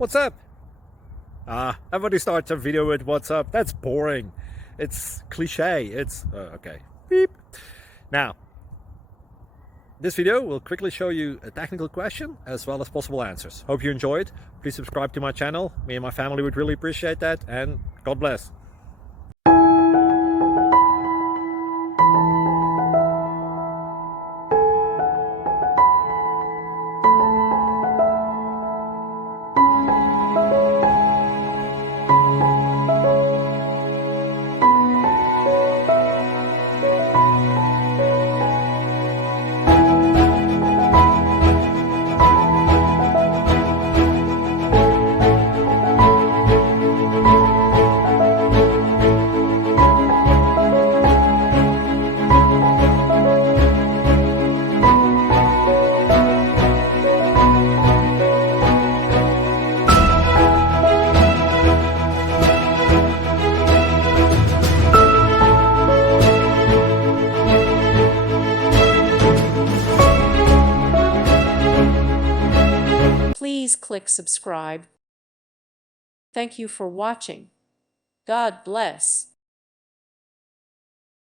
What's up? Everybody starts a video with what's up. That's boring. It's cliche. It's okay. Beep. Now, this video will quickly show you a technical question as well as possible answers. Hope you enjoyed. Please subscribe to my channel. Me and my family would really appreciate that, and God bless. Please click subscribe. Thank you for watching. God bless.